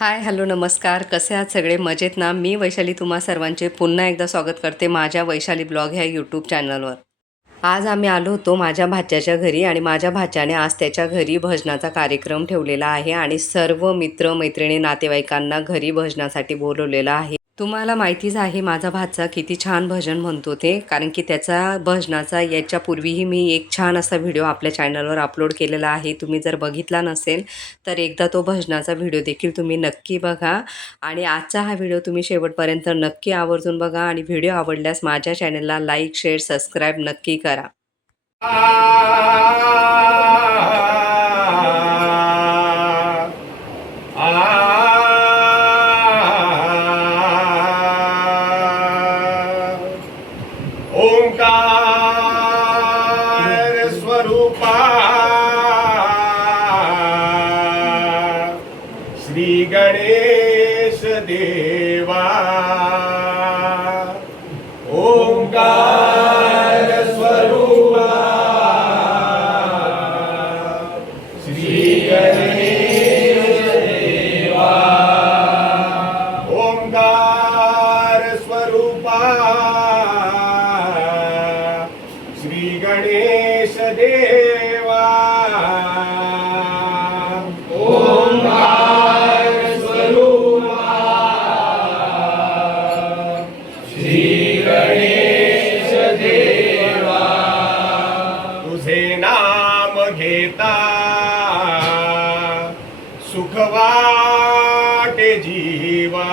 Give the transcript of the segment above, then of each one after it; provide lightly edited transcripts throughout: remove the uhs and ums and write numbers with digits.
Hi hello नमस्कार. कसे आहात सगळे? मजेत ना? मी वैशाली तुम्हा सर्वांचे पुन्हा एकदा स्वागत करते माझ्या वैशाली ब्लॉग ह्या यूट्यूब चॅनलवर. आज आम्ही आलो होतो माझ्या भाच्याच्या घरी आणि माझ्या भाच्याने आज त्याच्या घरी भजनाचा कार्यक्रम ठेवलेला आहे आणि सर्व मित्र मैत्रिणी नातेवाईकांना घरी भजनासाठी बोलवलेलं आहे. तुम्हाला माहितीच आहे माझा भाचा किती छान भजन म्हणतो ते, कारण की त्याचा भजनाचा याच्यापूर्वीही मी एक छान असा व्हिडिओ आपल्या चॅनलवर अपलोड केलेला आहे. तुम्ही जर बघितला नसेल तर एकदा तो भजनाचा व्हिडिओ देखील तुम्ही नक्की बघा आणि आजचा हा व्हिडिओ तुम्ही शेवटपर्यंत नक्की आवर्जून बघा आणि व्हिडिओ आवडल्यास माझ्या चॅनलला लाईक शेअर सबस्क्राईब नक्की करा. ओंकार स्वरूपा श्री गणेश देवा. ओंकार स्वरूपा श्री गणेश देवा. ओंकार स्वरूपा श्री गणेश देवा. ओंकार स्वरूपा श्री गणेश देवा. तुझे नाम घेता सुख वाटे जीवा.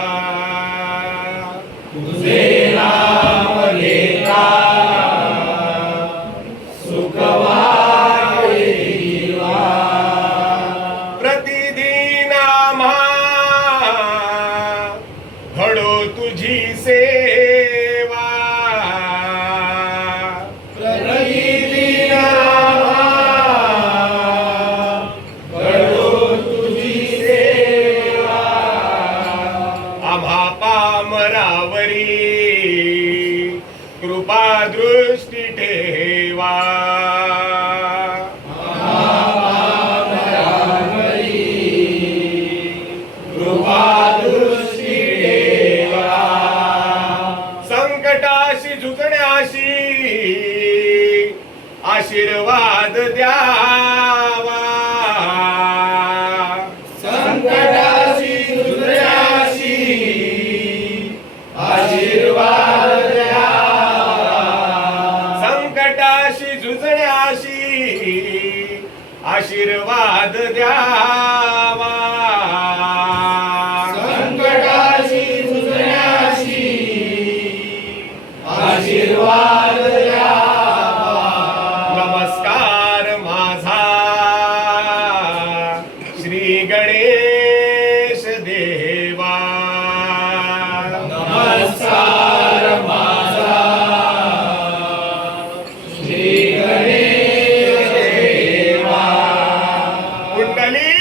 तुझे नाम घेता प्रतिदिन घडो तुझी सेवा. प्रतिदिन घडो तुझी सेवा. आम्हा पामरावरी कृपा दृष्टी ठेवा. संकटाशी झुकण्याशी आशीर्वाद द्यावा. संकटाशी झुकण्याशी आशीर्वाद द्यावा. संकटाशी झुकण्याशी आशीर्वाद द्यावा. संकटाशी झुकण्याशी आशीर्वाद द्यावा. नमस्कार माझा श्री गणेश देवा. नमस्कार माझा श्री गणेश देवा. कुंडली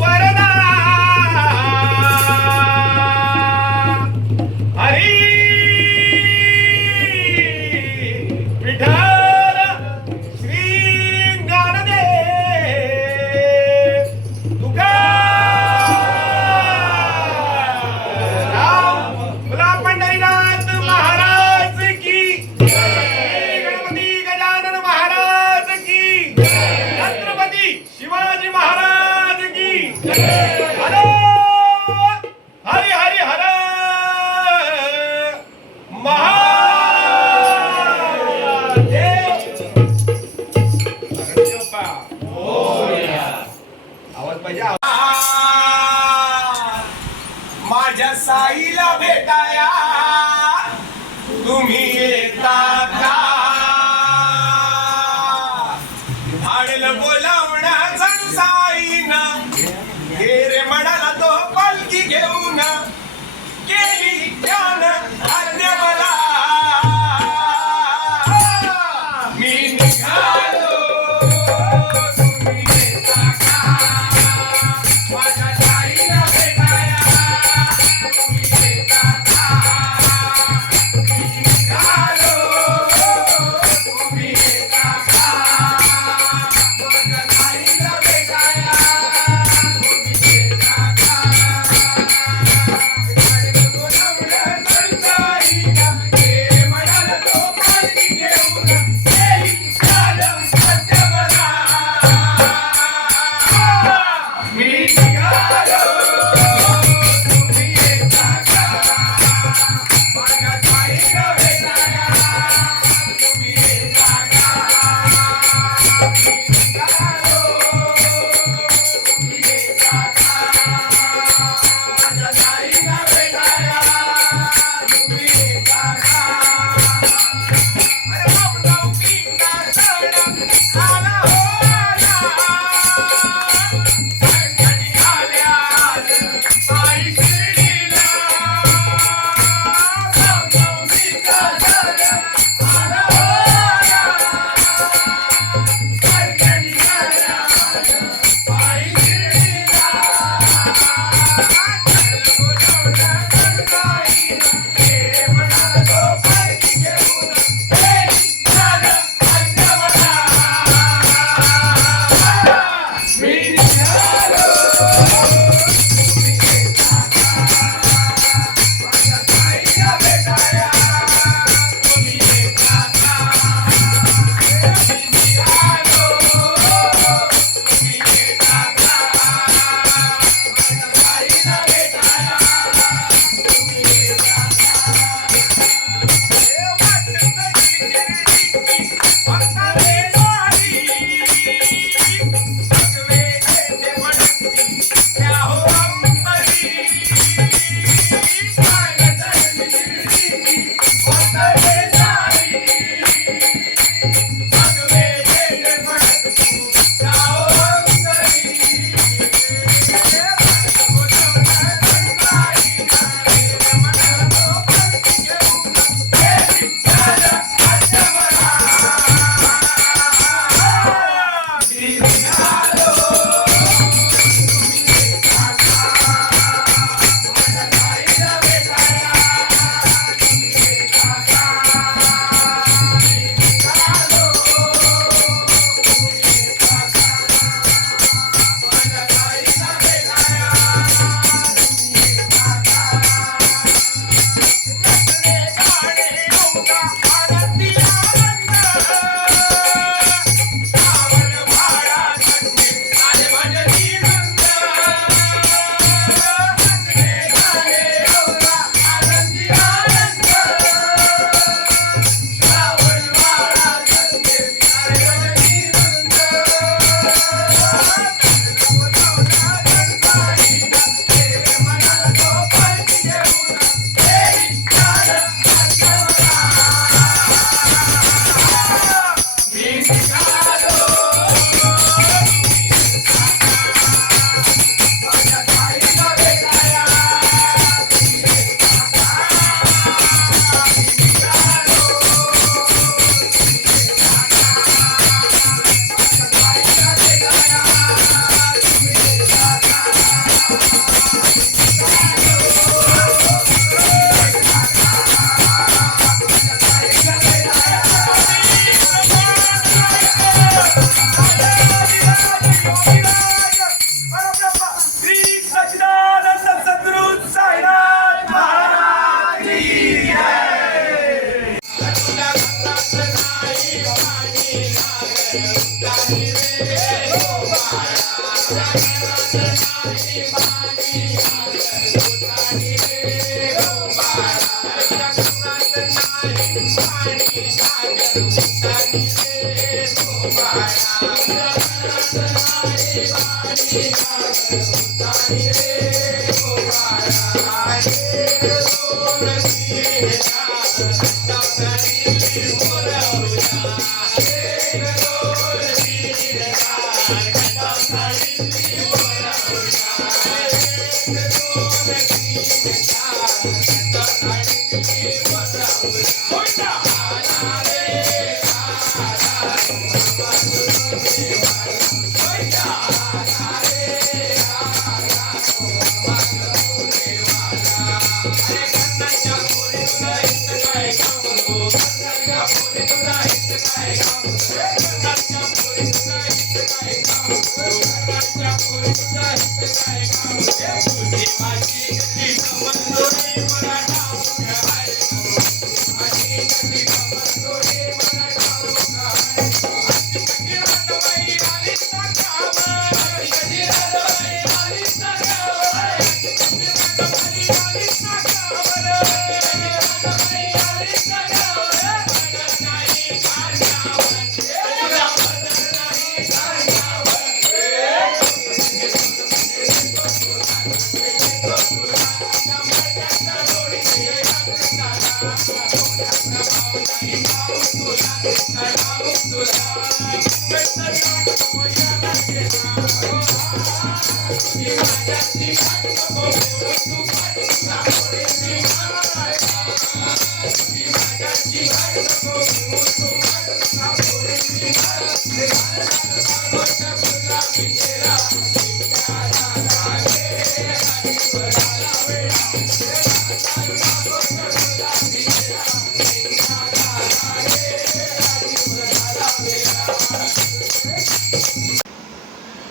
वरदा हरी विठ्ठल श्री ज्ञानदेव तुकाराम. बोला पंढरीनाथ महाराज की जय. गणपती गजानन महाराज की जय. छत्रपती शिवाजी महाराज की जय. हरो हरी हरी हर महादेव. आवाज पाहिजे. माझ्या साईला भेटाया तुम्ही येता का? भाडलं बोलावणं जण साईना रे म्हणाला तो पालखी घेऊन केली ज्ञान आज्ञा मला. मी निघालो तुम्ही येता का? माझ्या साईला भेटाया तुम्ही येता का?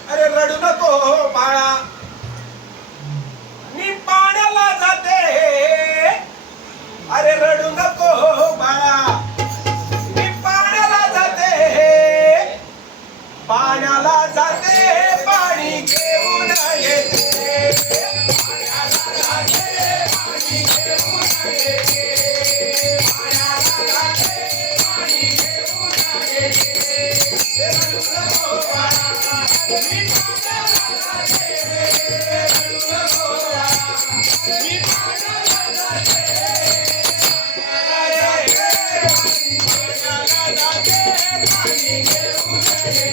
अरे रडू नको बाळा, मी पाण्याला जाते. अरे रडू नको बाळा, मी पाण्याला जाते. पाण्याला जाते, पाणी घेऊन येते. पाण्याला जाते, पाणी घेऊन येते. पाण्याला जाते, पाणी घेऊन येते. रडू नको बाळा, मी पाण्याला जाते. रडू नको बाळा, मी पाण्याला जाते. पाण्याला जाते, पाणी घेऊन येते.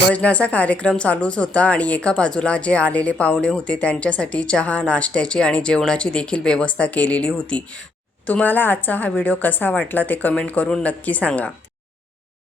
भजनाचा कार्यक्रम चालूच होता आणि एका बाजूला जे आलेले पाहुणे होते त्यांच्यासाठी चहा, नाश्त्याची आणि जेवणाची देखील व्यवस्था केलेली होती. तुम्हाला आजचा हा व्हिडिओ कसा वाटला ते कमेंट करून नक्की सांगा.